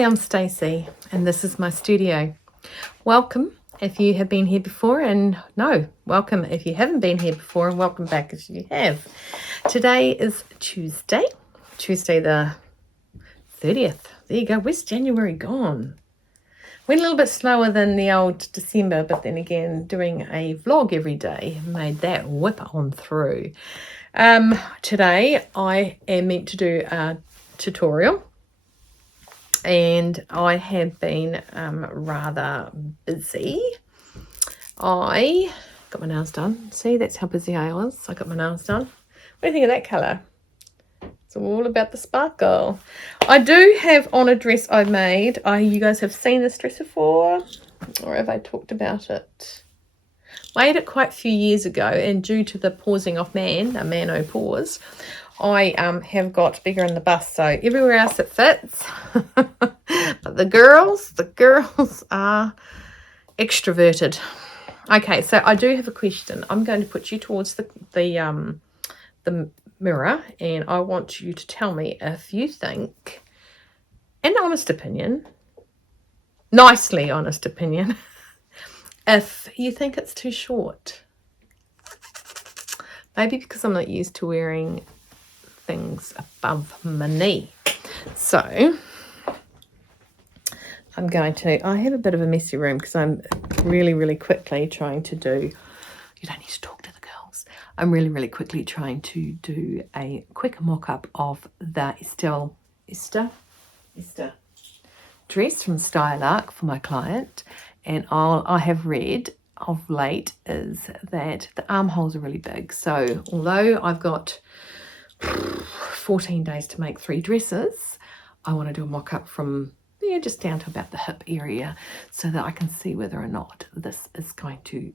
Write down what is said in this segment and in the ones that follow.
Hi, I'm Stacey and this is my studio. Welcome if you have been here before, and no, welcome if you haven't been here before, and welcome back if you have. Today is Tuesday the 30th. There you go. Where's January gone? Went a little bit slower than the old December, but then again, doing a vlog every day made that whip on through. Today I am meant to do a tutorial, and I have been rather busy. I got my nails done. See, that's how busy I was. I got my nails done. What do you think of that colour? It's all about the sparkle. I do have on a dress I made. You guys have seen this dress before, or have I talked about it? Made it quite a few years ago, and due to the pausing of man, a mano pause, I have got bigger in the bust, so everywhere else it fits. But the girls are extroverted. Okay, so I do have a question. I'm going to put you towards the mirror, and I want you to tell me if you think, an honest opinion, nicely honest opinion, if you think it's too short. Maybe because I'm not used to wearing things above my knee. So I have a bit of a messy room because I'm really quickly trying to do, you don't need to talk to the girls. I'm really quickly trying to do a quick mock-up of the Esther dress from Style Arc for my client. And all I have read of late is that the armholes are really big. So although I've got 14 days to make 3 dresses, I want to do a mock-up from just down to about the hip area, so that I can see whether or not this is going to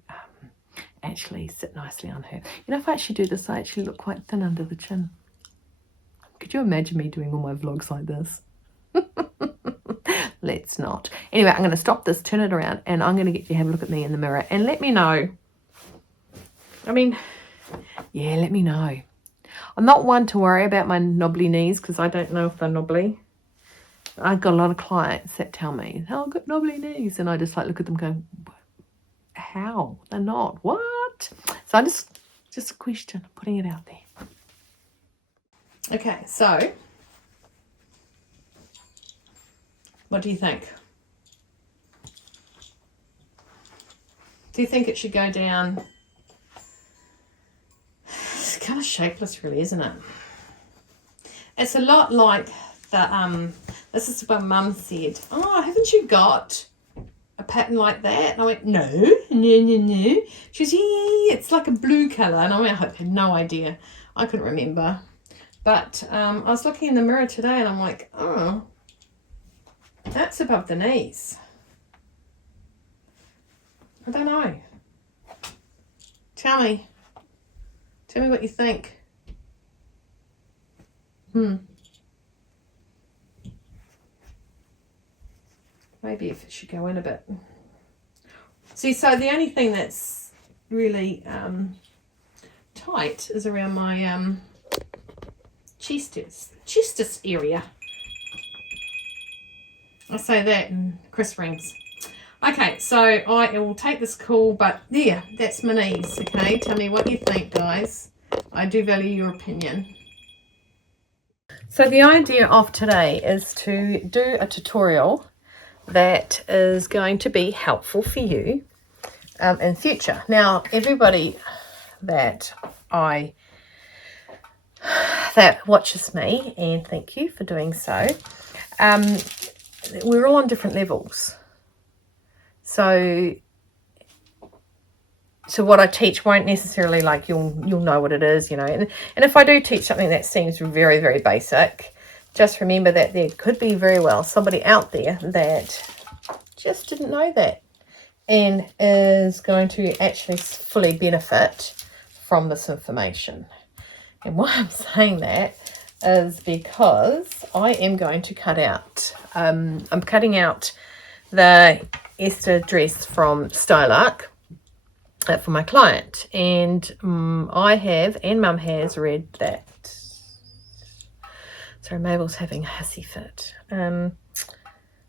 actually sit nicely on her. You know, if I actually do this, I actually look quite thin under the chin. Could you imagine me doing all my vlogs like this? Let's not. Anyway, I'm going to stop this, turn it around, and I'm going to get you to have a look at me in the mirror and let me know. Let me know. I'm not one to worry about my knobbly knees because I don't know if they're knobbly. I've got a lot of clients that tell me, oh, I've got knobbly knees. And I just look at them going, how? They're not. What? So I just a question, putting it out there. Okay, so what do you think? Do you think it should go down? It's kind of shapeless, really, isn't it? It's a lot like the this is what Mum said. Oh, haven't you got a pattern like that? And I went, no. She says, yeah, it's like a blue colour. And I went, I had no idea. I couldn't remember. But I was looking in the mirror today and I'm like, oh, that's above the knees. I don't know. Tell me what you think. Maybe if it should go in a bit. See, so the only thing that's really tight is around my chestus area. I say that and Chris rings. Okay, so I will take this call, but there, that's my knees. Okay, tell me what you think, guys. I do value your opinion. So the idea of today is to do a tutorial that is going to be helpful for you in future. Now, everybody that watches me, and thank you for doing so, we're all on different levels. So what I teach won't necessarily, like, you'll know what it is, you know. And if I do teach something that seems very basic, just remember that there could be very well somebody out there that just didn't know that and is going to actually fully benefit from this information. And why I'm saying that is because I am going to cut out, I'm cutting out the Esther dress from Style Arc for my client, and I have, and Mum has, read that. Sorry, Mabel's having a hissy fit.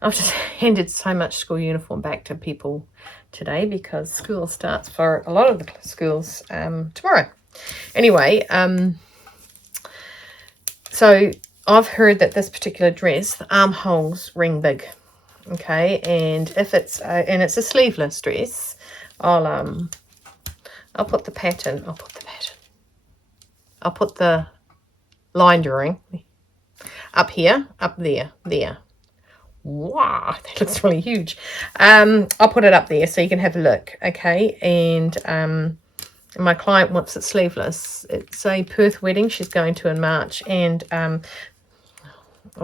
I've just handed so much school uniform back to people today because school starts for a lot of the schools tomorrow. Anyway, so I've heard that this particular dress, the armholes ring big. Okay, and if it's a sleeveless dress, I'll put the pattern. I'll put the line drawing up here, up there. Wow, that looks really huge. I'll put it up there so you can have a look. Okay, and my client wants it sleeveless. It's a Perth wedding she's going to in March, and all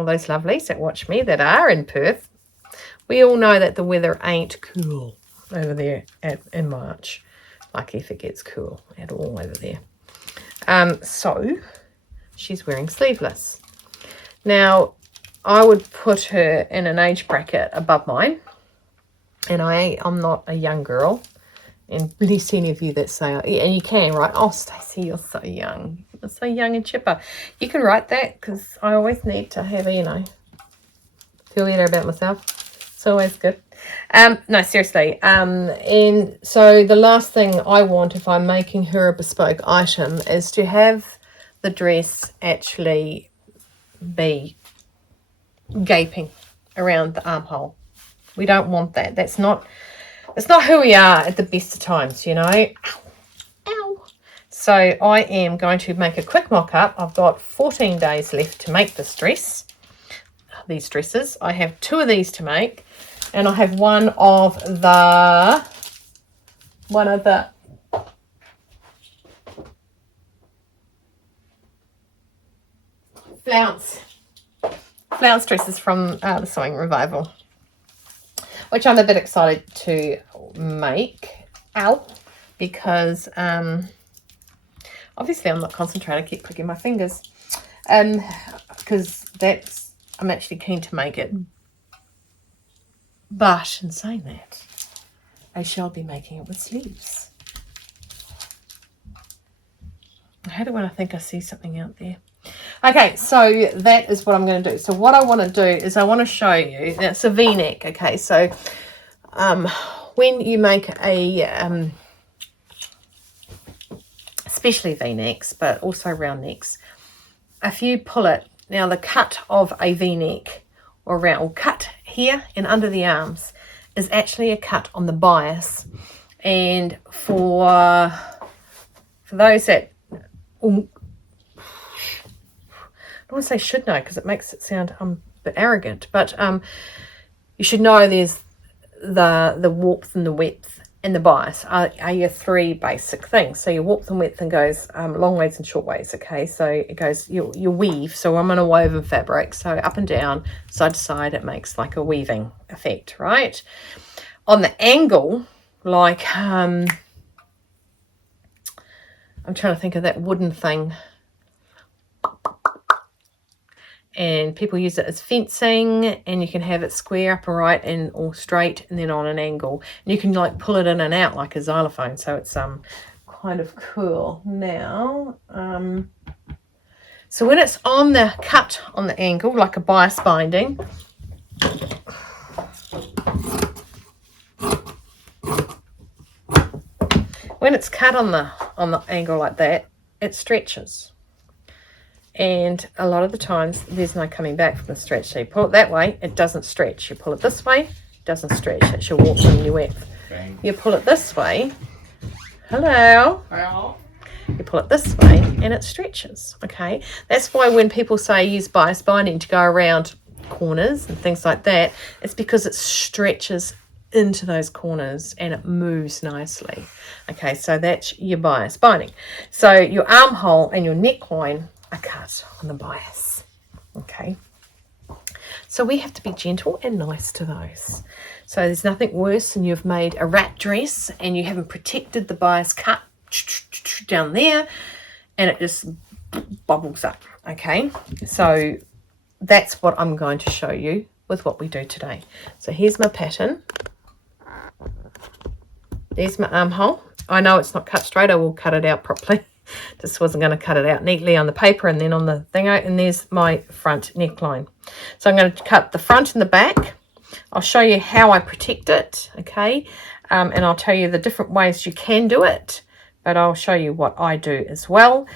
those lovelies that watch me that are in Perth, we all know that the weather ain't cool over there in March. Like if it gets cool at all over there. So she's wearing sleeveless. Now, I would put her in an age bracket above mine. And I'm not a young girl. And bless any of you that say, and you can, right? Oh, Stacey, you're so young. You're so young and chipper. You can write that because I always need to have, feel better about myself. It's always good. No, seriously. And so the last thing I want if I'm making her a bespoke item is to have the dress actually be gaping around the armhole. We don't want that. It's not who we are at the best of times, Ow. Ow. So I am going to make a quick mock-up. I've got 14 days left to make this dress. These dresses. I have 2 of these to make. And I have one of the flounce dresses from the Sewing Revival, which I'm a bit excited to make. Because obviously I'm not concentrating. I keep clicking my fingers. Because I'm actually keen to make it. But in saying that, I shall be making it with sleeves. I hate it when I think I see something out there. Okay, so that is what I'm going to do. So what I want to do is I want to show you, that's a V-neck, okay? So when you make especially V-necks, but also round necks, if you pull it, now the cut of a V-neck or cut here and under the arms is actually a cut on the bias. And for those that I don't want to say should know because it makes it sound a bit arrogant, but you should know there's the warmth and the width and the bias are your 3 basic things. So your warmth and width and goes long ways and short ways, okay? So it goes your weave. So I'm on a woven fabric, so up and down, side to side, it makes like a weaving effect, right? On the angle, like I'm trying to think of that wooden thing. And people use it as fencing, and you can have it square up and right and or straight and then on an angle. And you can like pull it in and out like a xylophone. So it's kind of cool. Now, so when it's on the cut on the angle, like a bias binding, when it's cut on the angle like that, it stretches. And a lot of the times there's no coming back from the stretch. So you pull it that way, it doesn't stretch. You pull it this way, it doesn't stretch. It's your warmth and your width. Bang. You pull it this way. Hello. Hello. You pull it this way and it stretches. Okay. That's why when people say use bias binding to go around corners and things like that, it's because it stretches into those corners and it moves nicely. Okay, so that's your bias binding. So your armhole and your neckline are cut on the bias. Okay, so we have to be gentle and nice to those. So there's nothing worse than you've made a wrap dress and you haven't protected the bias cut down there and it just bubbles up. Okay, so that's what I'm going to show you with what we do today. So here's my pattern. There's my armhole. I know it's not cut straight. I will cut it out properly. Just wasn't going to cut it out neatly on the paper and then on the thing out. And there's my front neckline. So I'm going to cut the front and the back. I'll show you how I protect it, okay? And I'll tell you the different ways you can do it, but I'll show you what I do as well.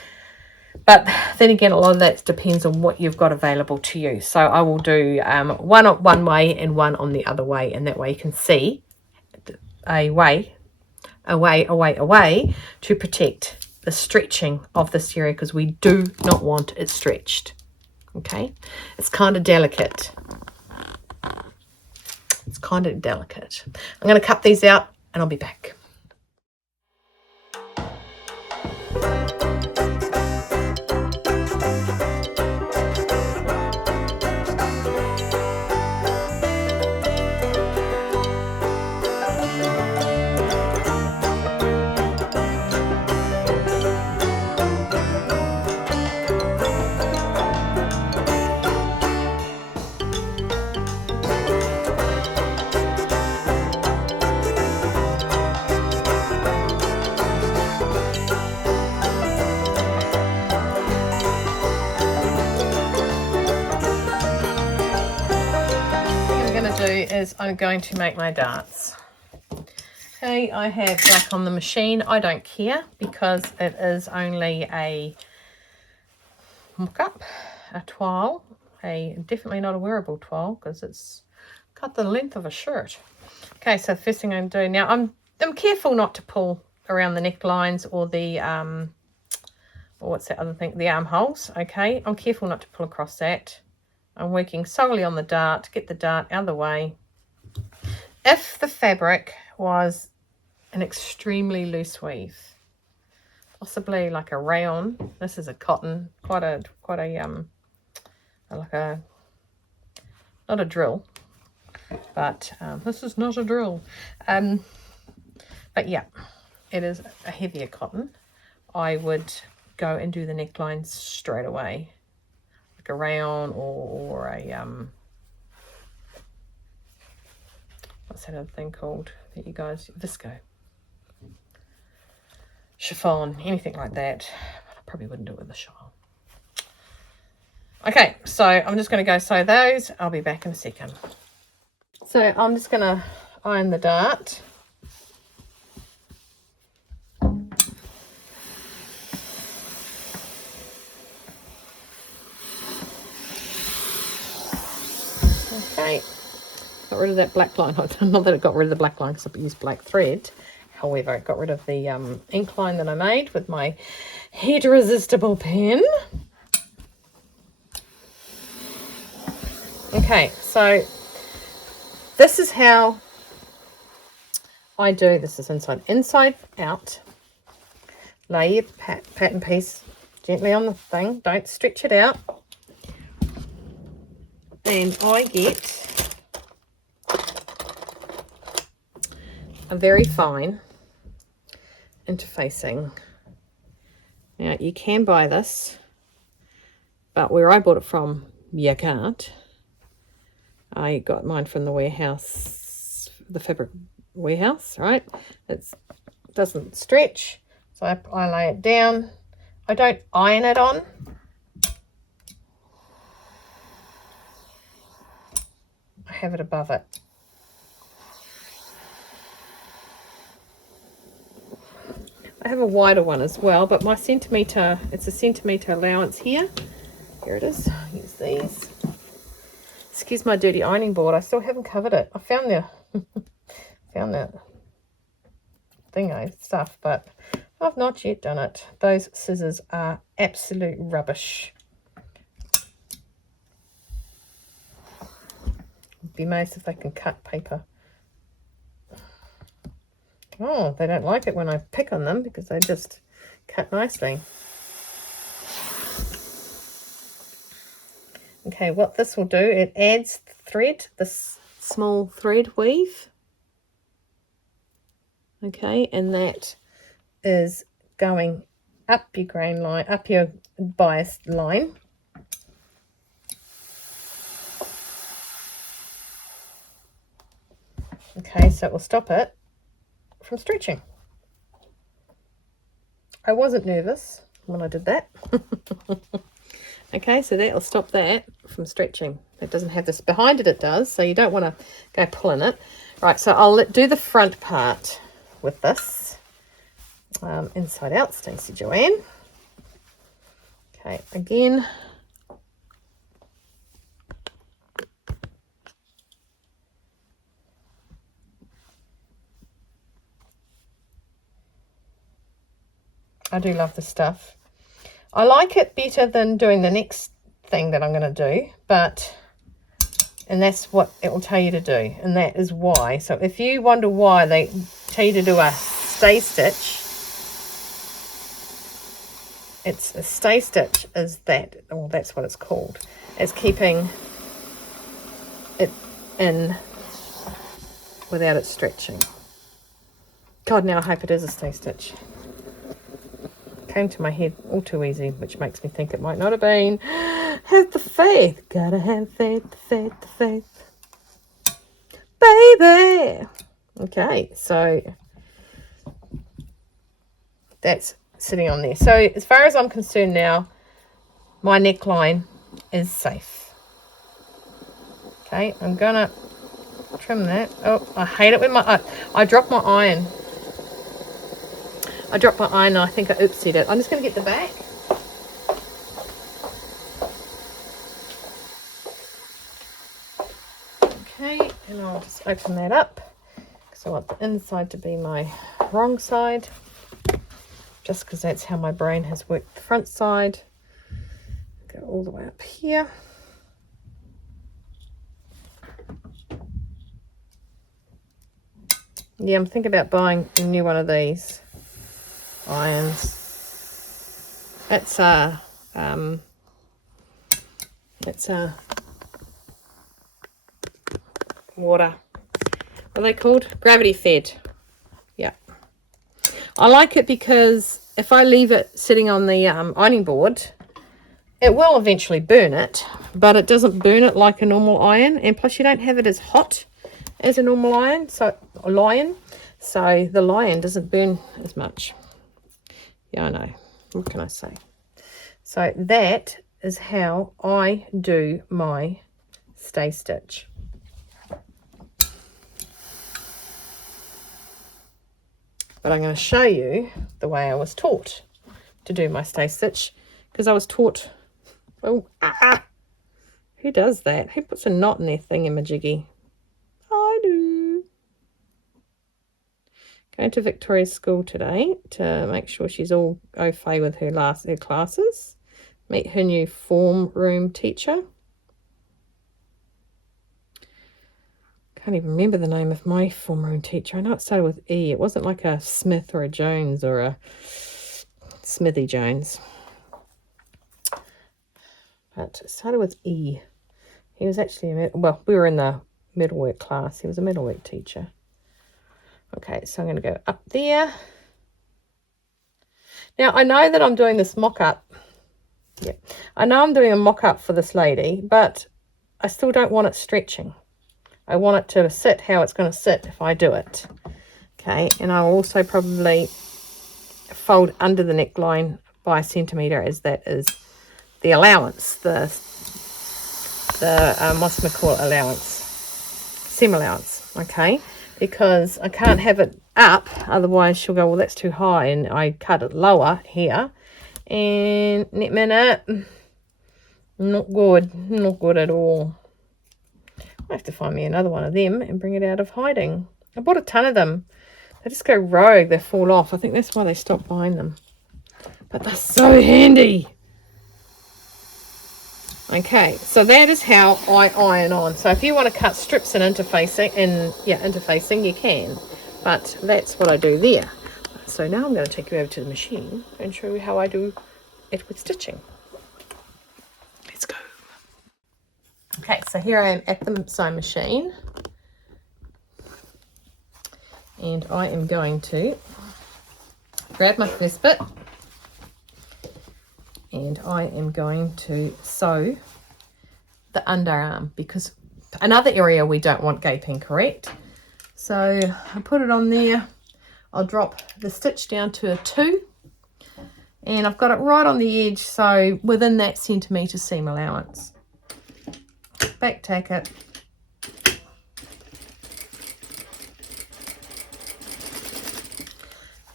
But then again, a lot of that depends on what you've got available to you. So I will do one way and one on the other way, and that way you can see a way to protect the stretching of this area, because we do not want it stretched. Okay, it's kind of delicate. It's kind of delicate. I'm going to cut these out and I'll be back. Is I'm going to make my darts. Okay, I have black on the machine. I don't care because it is only a mock-up, a toile, definitely not a wearable toile because it's cut the length of a shirt. Okay, so the first thing I'm doing now, I'm careful not to pull around the necklines or the or what's that other thing, the armholes. Okay, I'm careful not to pull across that. I'm working solely on the dart to get the dart out of the way. If the fabric was an extremely loose weave, possibly like a rayon, this is a cotton, quite a like a, not a drill, but this is not a drill. But yeah, it is a heavier cotton. I would go and do the necklines straight away, like a rayon or a what's that other thing called that you guys, visco, chiffon, anything like that. I probably wouldn't do it with a chiffon. Okay, so I'm just going to go sew those. I'll be back in a second. So I'm just going to iron the dart. Okay, got rid of that black line. Not that it got rid of the black line because I used black thread. However, it got rid of the ink line that I made with my heat resistible pen. Okay, so this is how I do this. Is inside out. Lay your pattern piece gently on the thing. Don't stretch it out. And I get a very fine interfacing. Now you can buy this, but where I bought it from, you can't. I got mine from the warehouse, the fabric warehouse, right? It doesn't stretch, so I lay it down. I don't iron it on. I have it above it. I have a wider one as well, but my centimetre, it's a centimetre allowance here. Here it is. Use these. Excuse my dirty ironing board. I still haven't covered it. I found the thingo stuff, but I've not yet done it. Those scissors are absolute rubbish. It'd be nice if they can cut paper. Oh, they don't like it when I pick on them because they just cut nicely. Okay, what this will do, it adds thread, this small thread weave. Okay, and that is going up your grain line, up your bias line. Okay, so it will stop it from stretching. I wasn't nervous when I did that. Okay, so that will stop that from stretching. It doesn't have this behind it, it does, so you don't want to go pulling it. Right, so I'll do the front part with this. Inside out, Stacey Joanne. Okay, again. I do love this stuff. I like it better than doing the next thing that I'm going to do, and that's what it will tell you to do, and that is why. So if you wonder why they tell you to do a stay stitch, it's a stay stitch is that, or that's what it's called. It's keeping it in without it stretching. God, now I hope it is a stay stitch. Came to my head all too easy, which makes me think it might not have been. Have the faith, gotta have faith, the faith, the faith, baby. Okay, so that's sitting on there. So as far as I'm concerned now, my neckline is safe. Okay, I'm gonna trim that. Oh, I hate it when I dropped my iron. I dropped my iron and I think I oopsied it. I'm just going to get the back. Okay, and I'll just open that up because I want the inside to be my wrong side, just because that's how my brain has worked the front side. Go all the way up here. Yeah, I'm thinking about buying a new one of these irons. It's a water, what are they called? Gravity fed. Yeah, I like it because if I leave it sitting on the ironing board, it will eventually burn it, but it doesn't burn it like a normal iron, and plus you don't have it as hot as a normal iron, so the lion doesn't burn as much. Yeah, I know. What can I say? So that is how I do my stay stitch. But I'm going to show you the way I was taught to do my stay stitch, because I was taught, who does that? Who puts a knot in their thingamajiggy? I do. Going to Victoria's school today to make sure she's all au fait with her classes. Meet her new form room teacher. Can't even remember the name of my form room teacher. I know it started with E. It wasn't like a Smith or a Jones or a Smithy Jones, but it started with E. He was actually well, we were in the metalwork class. He was a metalwork teacher. Okay, so I'm going to go up there. Now, I know that I'm doing this mock-up. Yeah, I know I'm doing a mock-up for this lady, but I still don't want it stretching. I want it to sit how it's going to sit if I do it. Okay, and I'll also probably fold under the neckline by a centimetre, as that is the allowance, the what's my call it, allowance, seam allowance. Okay, because I can't have it up, otherwise she'll go, well, that's too high, and I cut it lower here, and net minute, not good at all. I have to find me another one of them and bring it out of hiding. I bought a ton of them. They just go rogue, they fall off. I think that's why they stopped buying them, but they're so handy. Okay, so that is how I iron on. So if you want to cut strips and interfacing, you can. But that's what I do there. So now I'm going to take you over to the machine and show you how I do it with stitching. Let's go. Okay, so here I am at the sewing machine. And I am going to grab my first bit. And I am going to sew the underarm, because another area we don't want gaping, correct? So I put it on there. I'll drop the stitch down to a 2, and I've got it right on the edge, so within that centimetre seam allowance. back tack it.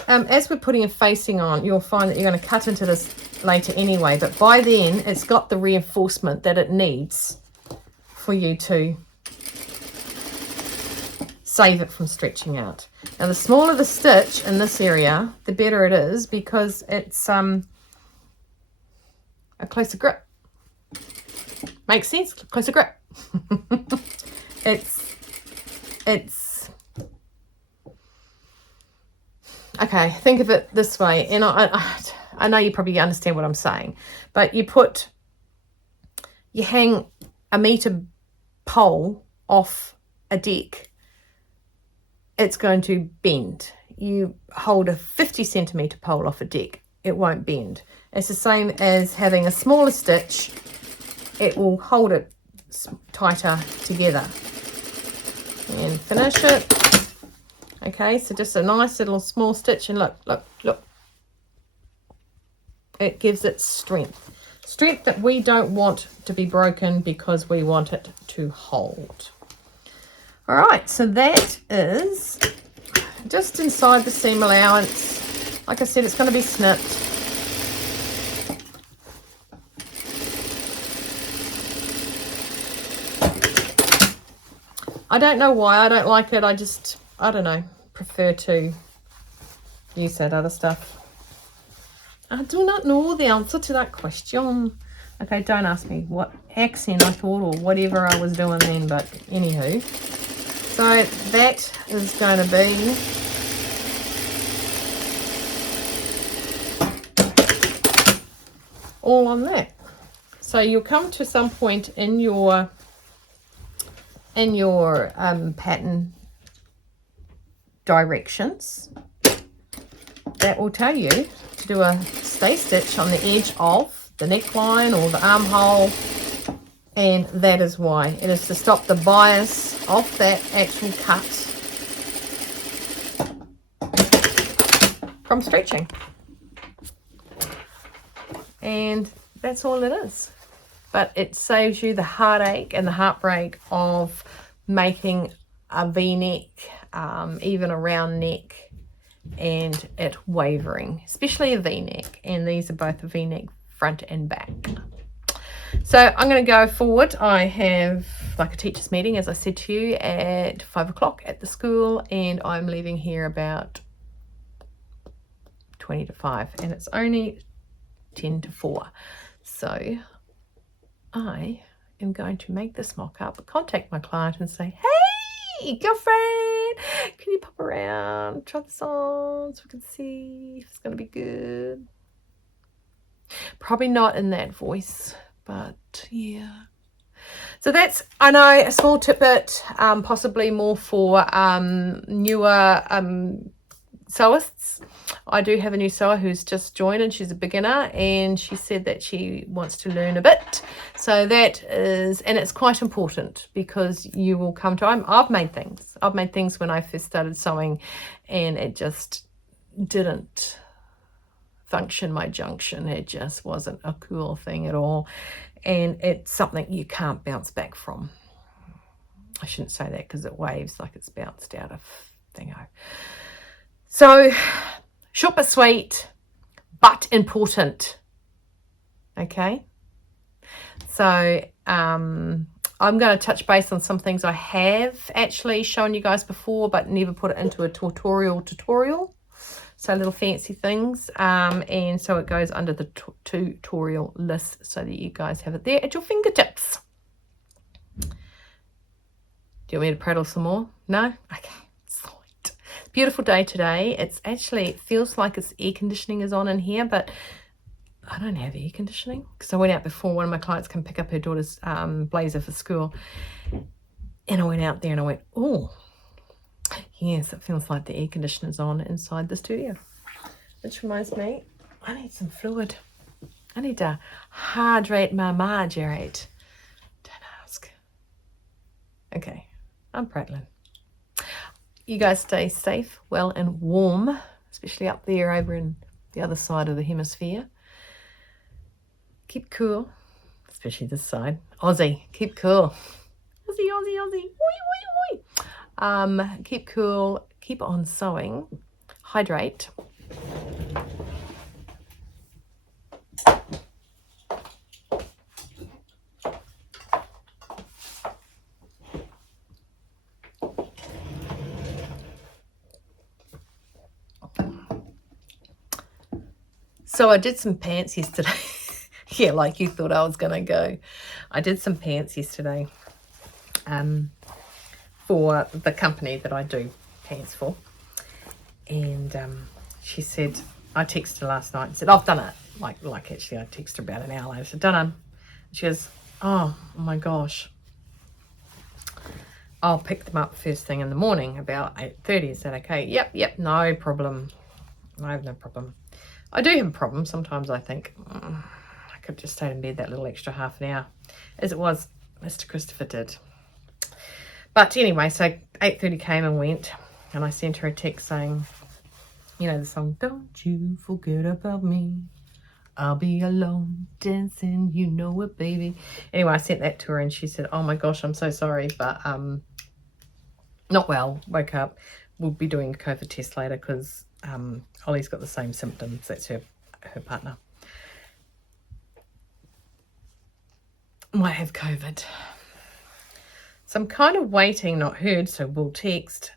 As we're putting a facing on, you'll find that you're going to cut into this later anyway, but by then it's got the reinforcement that it needs for you to save it from stretching out. Now the smaller the stitch in this area, the better it is, because it's a closer grip. Makes sense? Closer grip. It's okay, think of it this way, and I know you probably understand what I'm saying, but you hang a metre pole off a deck, it's going to bend. You hold a 50 centimetre pole off a deck, it won't bend. It's the same as having a smaller stitch, it will hold it tighter together. And finish it. Okay, so just a nice little small stitch, and look. It gives it strength. Strength that we don't want to be broken because we want it to hold. All right, so that is just inside the seam allowance. Like I said, it's going to be snipped. I don't know why I don't like it. I don't know, prefer to use that other stuff. I do not know the answer to that question. Okay, don't ask me what accent I thought or whatever I was doing then, but anywho. So that is going to be all on that. So you'll come to some point in your pattern directions that will tell you to do a stay stitch on the edge of the neckline or the armhole, and that is why. It is to stop the bias of that actual cut from stretching, and that's all it is. But it saves you the heartache and the heartbreak of making a V-neck, even a round neck, and it wavering, especially a V-neck, and these are both a V-neck front and back. So I'm going to go forward. I have like a teachers meeting, as I said to you, at 5 o'clock at the school, and I'm leaving here about 20 to 5, and it's only 10 to 4. So I am going to make this mock-up, contact my client and say, hey, girlfriend, can you pop around, try this on so we can see if it's going to be good. Probably not in that voice, but yeah. So that's, I know, a small tidbit, possibly more for newer sewists. I do have a new sewer who's just joined, and she's a beginner, and she said that she wants to learn a bit. So that is, and it's quite important, because you will come to, I've made things when I first started sewing, and it just didn't function my junction. It just wasn't a cool thing at all, and it's something you can't bounce back from. I shouldn't say that because it waves like it's bounced out of thingo. So short but sweet, but important. Okay, so I'm going to touch base on some things I have actually shown you guys before, but never put it into a tutorial. So little fancy things, and so it goes under the tutorial list so that you guys have it there at your fingertips. Do you want me to prattle some more? No? Okay, sweet. Beautiful day today. It's actually, it feels like it's air conditioning is on in here, but I don't have air conditioning because I went out before. One of my clients come pick up her daughter's blazer for school, and I went out there and I went, oh, yes, it feels like the air conditioner's on inside the studio. Which reminds me, I need some fluid. I need to hydrate my margarite. Don't ask. Okay, I'm prattling. You guys stay safe, well, and warm, especially up there over in the other side of the hemisphere. Keep cool, especially this side. Aussie, keep cool. Aussie, Aussie, Aussie. Oi, oi, oi. Keep cool, keep on sewing, hydrate. So I did some pants yesterday. Yeah, like you thought I was going to go. I did some pants yesterday for the company that I do pants for. And she said, I texted her last night and said, I've done it. Like actually, I texted her about an hour later. I said, done them. She goes, oh my gosh. I'll pick them up first thing in the morning about 8:30. Is that okay? Yep, no problem. I have no problem. I do have a problem. Sometimes I think, I could just stay in bed that little extra half an hour. As it was, Mr. Christopher did. But anyway, so 8:30 came and went, and I sent her a text saying, you know the song, don't you forget about me. I'll be alone dancing, you know it, baby. Anyway, I sent that to her, and she said, oh my gosh, I'm so sorry, but not well, woke up. We'll be doing a COVID test later because Ollie's got the same symptoms. That's her partner. Might have COVID. So I'm kind of waiting, not heard, so we'll text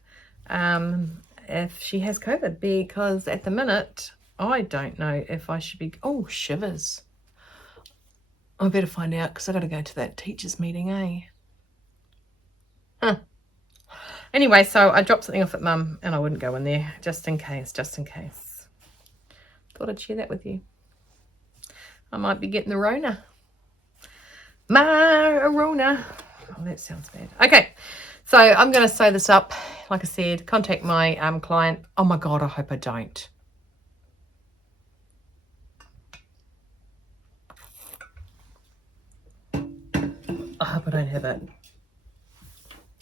if she has COVID, because at the minute, I don't know if I should be, oh, shivers. I better find out because I got to go to that teachers meeting, eh? Huh. Anyway, so I dropped something off at Mum and I wouldn't go in there just in case. Thought I'd share that with you. I might be getting the Rona. My Rona. Oh, that sounds bad. Okay, so I'm going to sew this up. Like I said, contact my client. Oh my God, I hope I don't. I hope I don't have it.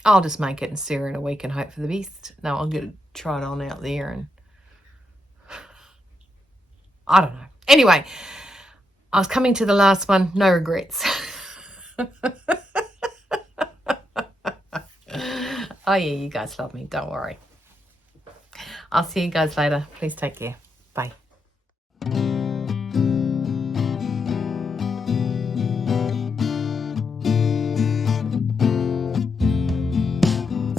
I'll just make it and sew in a week and hope for the best. No, I'll get to try it on out there and I don't know. Anyway, I was coming to the last one. No regrets. Oh, yeah, you guys love me. Don't worry. I'll see you guys later. Please take care. Bye.